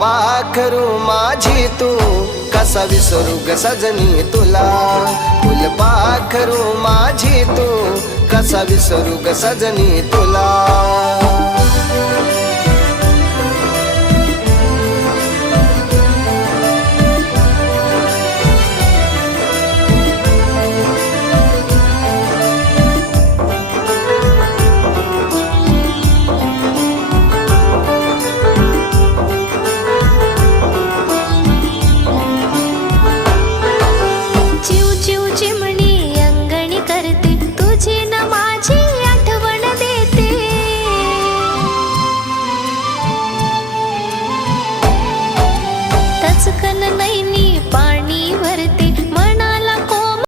फुलपाखरू माझी तू कसा विसरू ग सजनी तुला फुलपाखरू माझी तू कसा विसरू ग सजनी तुला